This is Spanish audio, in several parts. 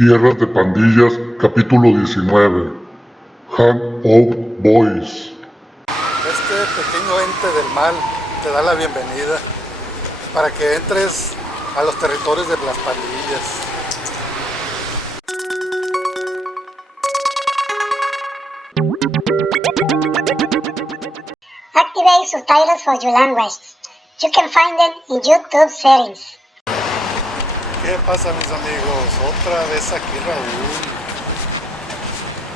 Tierras de Pandillas, capítulo 19. Hangout Boys. Este pequeño ente del mal te da la bienvenida para que entres a los territorios de las pandillas. Activate subtitles for your language. You can find them in YouTube settings. ¿Qué pasa, mis amigos? Otra vez aquí Raúl.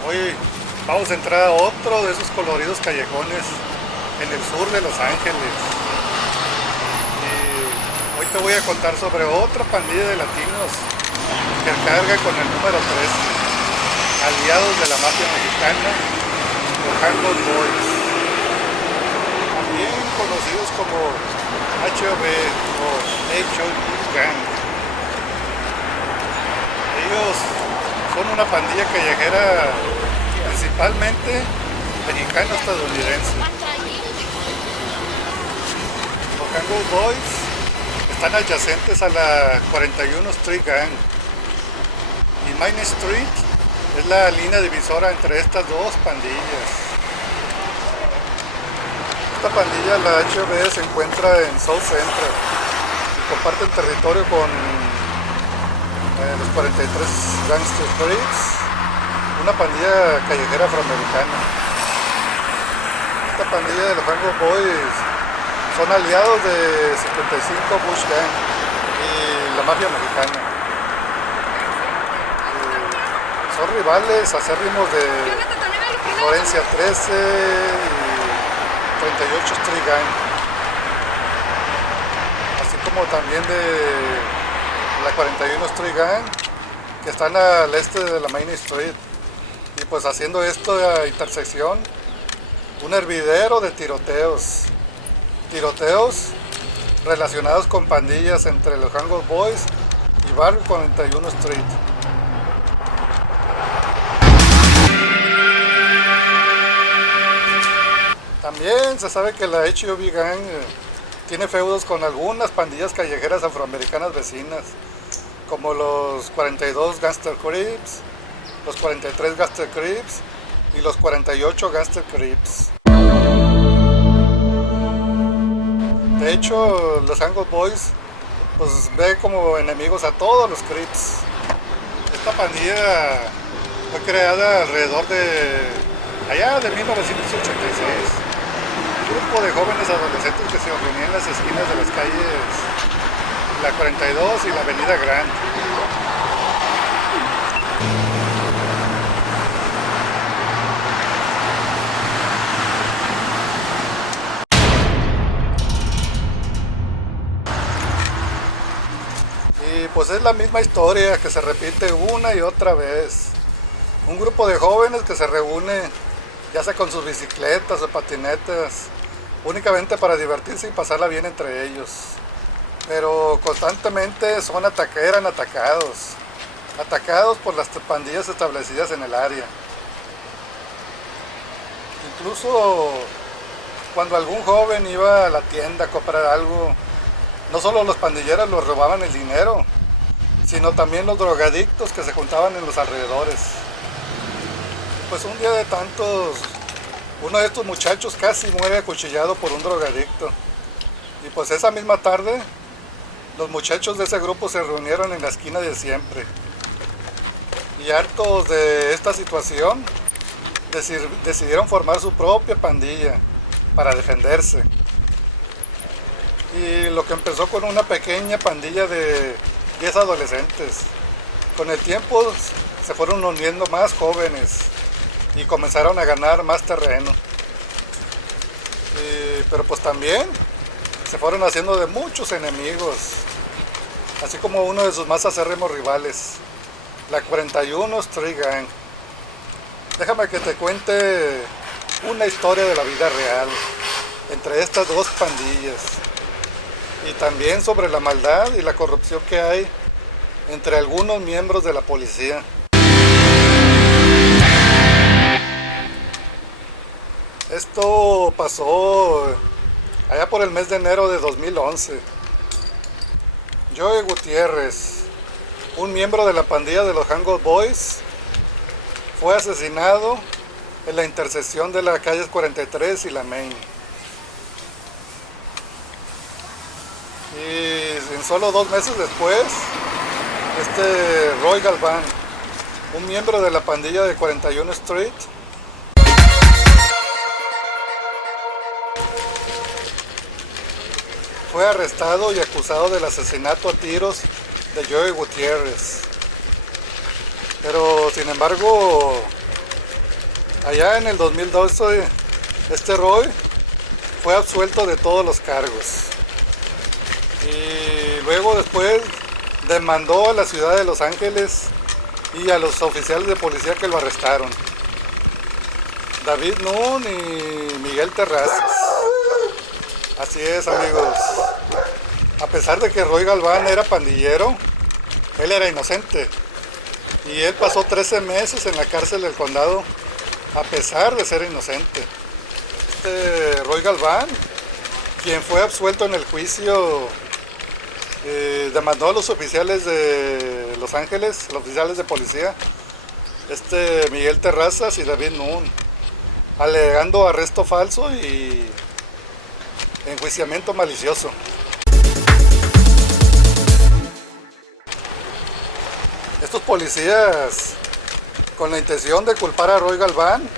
Hoy vamos a entrar a otro de esos coloridos callejones en el sur de Los Ángeles. Y hoy te voy a contar sobre otra pandilla de latinos que carga con el número 13, aliados de la mafia mexicana, los Hangout Boys, también conocidos como HOB o HOB Gang. Ellos son una pandilla callejera principalmente mexicano-estadounidense. Los Hangout Boys están adyacentes a la 41 Street Gang y Main Street es la línea divisora entre estas dos pandillas. Esta pandilla, la HOB, se encuentra en South Central y comparten territorio con los 43 Gangster Crips, una pandilla callejera afroamericana. Esta pandilla de los Hangout Boys son aliados de 75 Bush Gang y la mafia mexicana. Son rivales acérrimos de Florencia 13 y 38 Street Gang, así como también de la 41 Street Gang, que están al este de la Main Street. Y pues haciendo esta intersección, un hervidero de tiroteos relacionados con pandillas entre los Hangout Boys y Barrio 41 Street. También se sabe que la HOB Gang tiene feudos con algunas pandillas callejeras afroamericanas vecinas, como los 42 Gangster Crips, los 43 Gangster Crips y los 48 Gangster Crips. De hecho, los Hangout Boys pues ve como enemigos a todos los Crips. Esta pandilla fue creada alrededor de 1986. Un grupo de jóvenes adolescentes que se reunían en las esquinas de las calles la 42 y la Avenida Grand. Y pues es la misma historia que se repite una y otra vez. Un grupo de jóvenes que se reúne ya sea con sus bicicletas o patinetas, únicamente para divertirse y pasarla bien entre ellos. Pero constantemente eran atacados por las pandillas establecidas en el área. Incluso cuando algún joven iba a la tienda a comprar algo, no solo los pandilleros los robaban el dinero, sino también los drogadictos que se juntaban en los alrededores. Pues un día de tantos, uno de estos muchachos casi muere acuchillado por un drogadicto. Y pues esa misma tarde, los muchachos de ese grupo se reunieron en la esquina de siempre. Y hartos de esta situación, decidieron formar su propia pandilla para defenderse. Y lo que empezó con una pequeña pandilla de 10 adolescentes, con el tiempo se fueron uniendo más jóvenes y comenzaron a ganar más terreno. Pero pues también se fueron haciendo de muchos enemigos, así como uno de sus más acérrimos rivales, la 41 Street Gang. Déjame que te cuente una historia de la vida real entre estas dos pandillas y también sobre la maldad y la corrupción que hay entre algunos miembros de la policía. Esto pasó allá por el mes de enero de 2011. Joey Gutiérrez, un miembro de la pandilla de los Hangout Boys fue asesinado en la intersección de las calles 43 y la Main. Y en solo 2 meses después, Roy Galván, un miembro de la pandilla de 41 Street, fue arrestado y acusado del asesinato a tiros de Joey Gutiérrez. Pero sin embargo, allá en el 2012, Roy fue absuelto de todos los cargos. Y luego después demandó a la ciudad de Los Ángeles y a los oficiales de policía que lo arrestaron, David Nunn y Miguel Terrazas. Así es, amigos. A pesar de que Roy Galván era pandillero, él era inocente. Y él pasó 13 meses en la cárcel del condado a pesar de ser inocente. Roy Galván, quien fue absuelto en el juicio, demandó a los oficiales de Los Ángeles, los oficiales de policía, Miguel Terrazas y David Nunn, alegando arresto falso y enjuiciamiento malicioso. Estos policías, con la intención de culpar a Roy Galván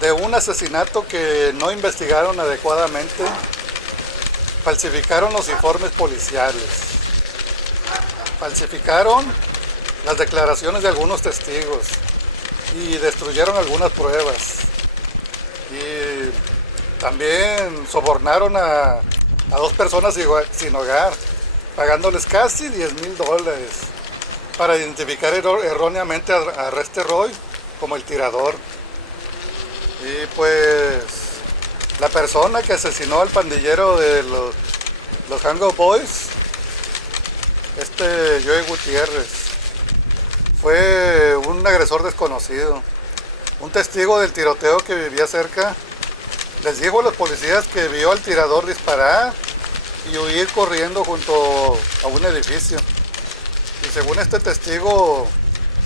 de un asesinato que no investigaron adecuadamente, falsificaron los informes policiales, falsificaron las declaraciones de algunos testigos y destruyeron algunas pruebas. Y también sobornaron a 2 personas sin hogar, pagándoles casi $10,000 para identificar erróneamente a Roy como el tirador. Y pues la persona que asesinó al pandillero de los Hangout Boys, Joey Gutiérrez, fue un agresor desconocido. Un testigo del tiroteo que vivía cerca les dijo a los policías que vio al tirador disparar y huir corriendo junto a un edificio. Y según este testigo,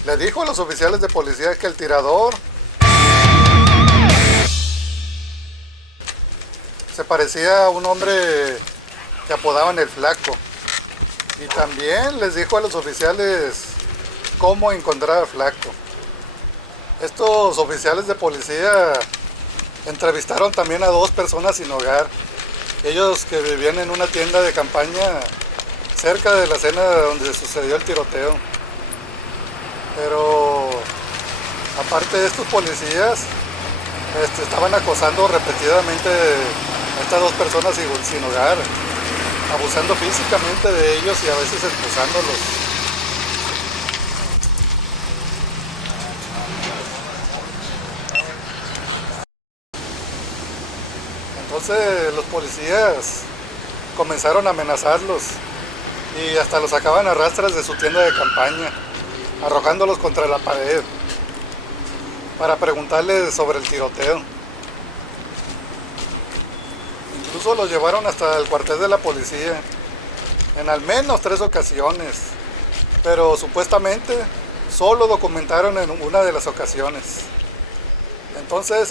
le dijo a los oficiales de policía que el tirador se parecía a un hombre que apodaban el Flaco. Y también les dijo a los oficiales cómo encontrar al Flaco. Estos oficiales de policía entrevistaron también a 2 personas sin hogar. Ellos que vivían en una tienda de campaña cerca de la escena donde sucedió el tiroteo. Pero aparte de estos policías, estaban acosando repetidamente a estas 2 personas sin hogar, abusando físicamente de ellos y a veces expulsándolos. Entonces los policías comenzaron a amenazarlos y hasta los sacaban a rastras de su tienda de campaña, arrojándolos contra la pared para preguntarles sobre el tiroteo. Incluso los llevaron hasta el cuartel de la policía en al menos 3 ocasiones, pero supuestamente solo documentaron en una de las ocasiones. Entonces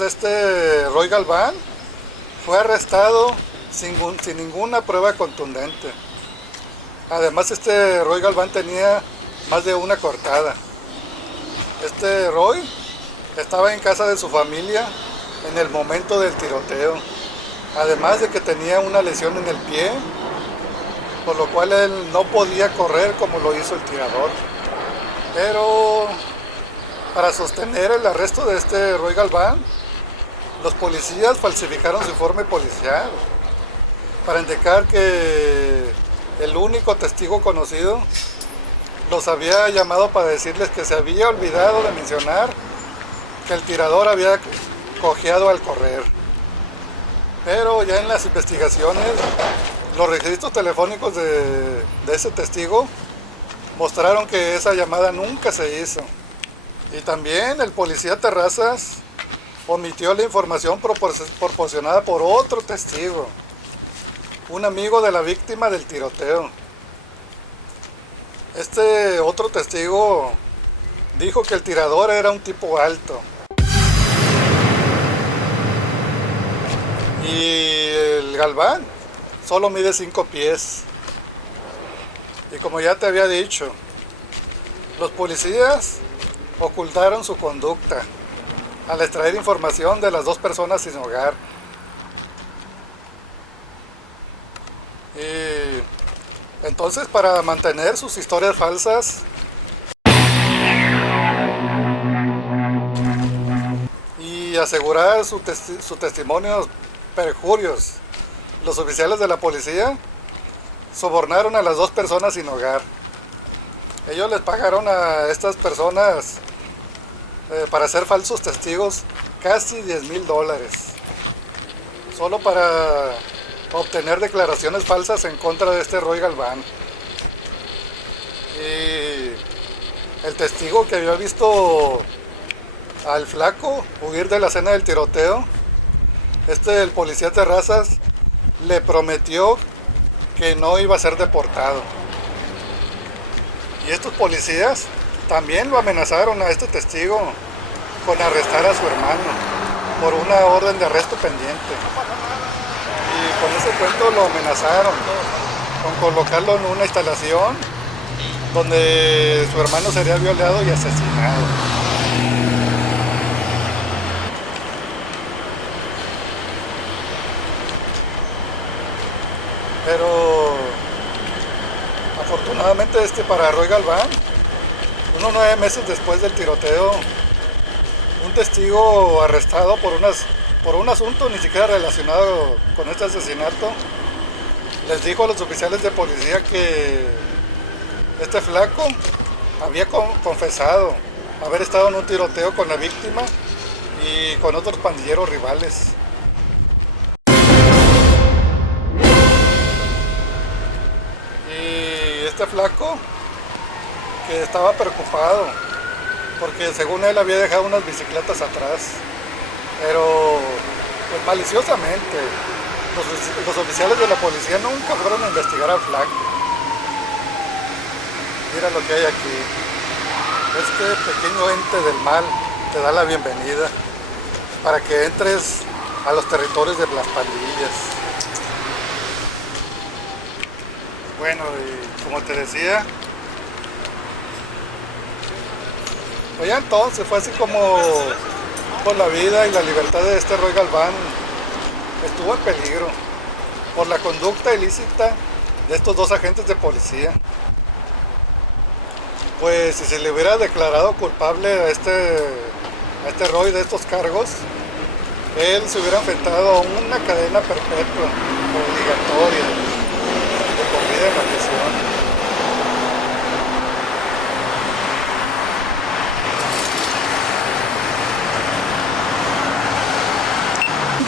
Roy Galván fue arrestado sin ninguna prueba contundente. Además, Roy Galván tenía más de una cortada. Roy estaba en casa de su familia en el momento del tiroteo. Además de que tenía una lesión en el pie, por lo cual él no podía correr como lo hizo el tirador. Pero para sostener el arresto de Roy Galván, los policías falsificaron su informe policial para indicar que el único testigo conocido los había llamado para decirles que se había olvidado de mencionar que el tirador había cojeado al correr. Pero ya en las investigaciones, los registros telefónicos de ese testigo mostraron que esa llamada nunca se hizo. Y también el policía Terrazas omitió la información proporcionada por otro testigo, un amigo de la víctima del tiroteo. Este otro testigo dijo que el tirador era un tipo alto. Y el Galván solo mide 5 pies. Y como ya te había dicho, los policías ocultaron su conducta al extraer información de las dos personas sin hogar. Y entonces, para mantener sus historias falsas y asegurar sus testimonios perjurios, los oficiales de la policía sobornaron a las dos personas sin hogar. Ellos les pagaron a estas personas para ser falsos testigos casi $10,000, solo para obtener declaraciones falsas en contra de este Roy Galván. Y el testigo que había visto al flaco huir de la escena del tiroteo, el policía Terrazas, le prometió que no iba a ser deportado. Y estos policías también lo amenazaron a este testigo con arrestar a su hermano por una orden de arresto pendiente. Y con ese cuento lo amenazaron con colocarlo en una instalación donde su hermano sería violado y asesinado. Pero afortunadamente para Roy Galván, unos 9 meses después del tiroteo, un testigo arrestado por un asunto ni siquiera relacionado con este asesinato, les dijo a los oficiales de policía que este flaco había confesado haber estado en un tiroteo con la víctima y con otros pandilleros rivales. Y este flaco, que estaba preocupado porque según él había dejado unas bicicletas atrás, pero pues maliciosamente los oficiales de la policía nunca fueron a investigar al flaco. Mira lo que hay aquí. Este pequeño ente del mal te da la bienvenida para que entres a los territorios de las pandillas. Bueno, y como te decía, pues ya entonces fue así como por la vida y la libertad de este Roy Galván estuvo en peligro por la conducta ilícita de estos dos agentes de policía. Pues si se le hubiera declarado culpable a este Roy de estos cargos, él se hubiera enfrentado a una cadena perpetua, obligatoria, de por vida en la prisión.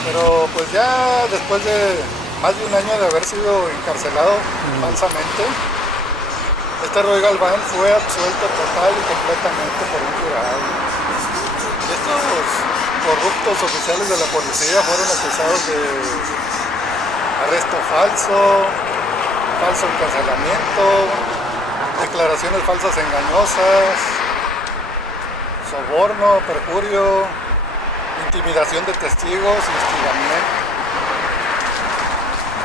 Pero pues ya después de más de un año de haber sido encarcelado falsamente, este Roy Galván fue absuelto total y completamente por un jurado. Y estos corruptos oficiales de la policía fueron acusados de arresto falso, falso encarcelamiento, declaraciones falsas engañosas, soborno, perjurio, intimidación de testigos y hostigamiento.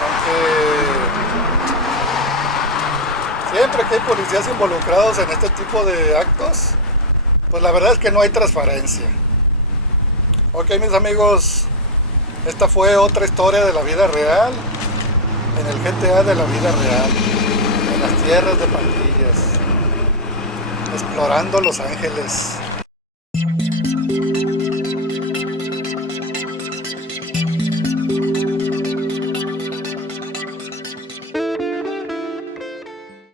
Aunque siempre que hay policías involucrados en este tipo de actos, pues la verdad es que no hay transparencia. Ok, mis amigos, esta fue otra historia de la vida real, en el GTA de la vida real, en las tierras de pandillas, explorando Los Ángeles.